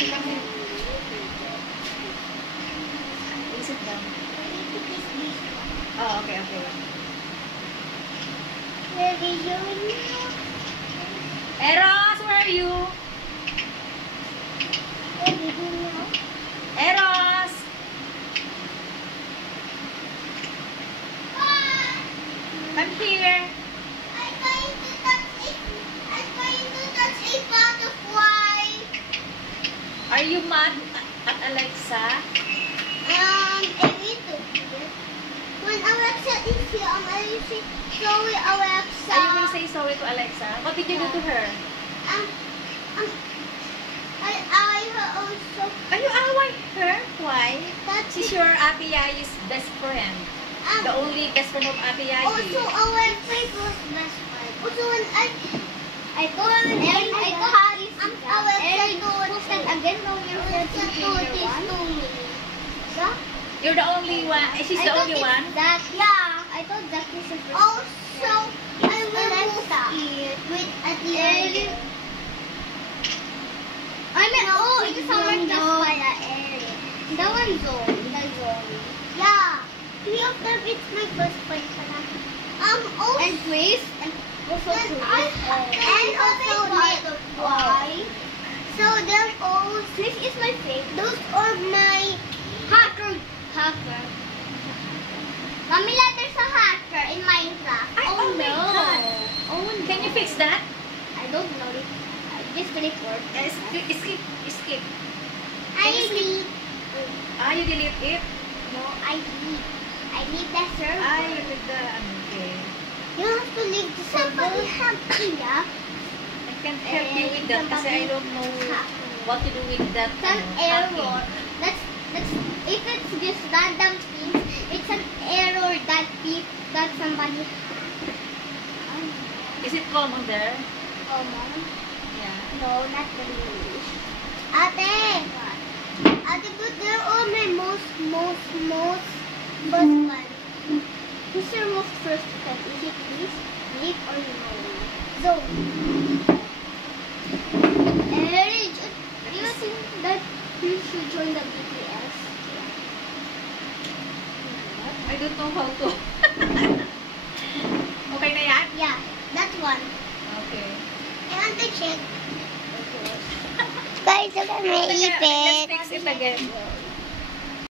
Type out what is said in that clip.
Sit down. Oh, okay. Where are you? Eros, where are you? Where are you now? Eros! Come here. I'm going to touch a butterfly. Are you mad at Alexa? I need to. When Alexa is here, I'm going to say, sorry, Alexa. Are you going to say sorry to Alexa? What did you do to her? I also. Are you away her? Why? That's She's your Ate Yayi's best friend. The only best friend of Ate Yayi. Also, Alexa was best friend. Also, when I got Alexa again, no, You're the only one. She's the only one. I thought that was the first. Also, I will move it with at the end. I mean, it is summer class pala, Eric. That one Zoe. Yeah. 3 of them, it's my first friend pala. Also, and Chris, and also Chris. And also Butterfly. So they're all, Chris is my favorite. Those are my hacker. Mommy, there's a hacker in Minecraft. Oh my God. Can you fix that? I don't know. Just report. Skip. I delete. You delete it? No, I delete. I leave the server. You did the, okay. You have to leave the server. Somebody help me, yeah? I can't help you with that kasi I don't know what to do with that. It's an error. That's if it's just random things, it's an error that somebody. Is it common there? Common? Yeah. No, not really. Ate, but they're all my most first one. Who's your most first friend? Is it Chris, Nick, or Zoe? Eric, do you think that Chris should join the BTS? I don't know how to. Okay na yan? Yeah, that one. Okay. I want to check. Guys, look at my ipit. Let's fix it again.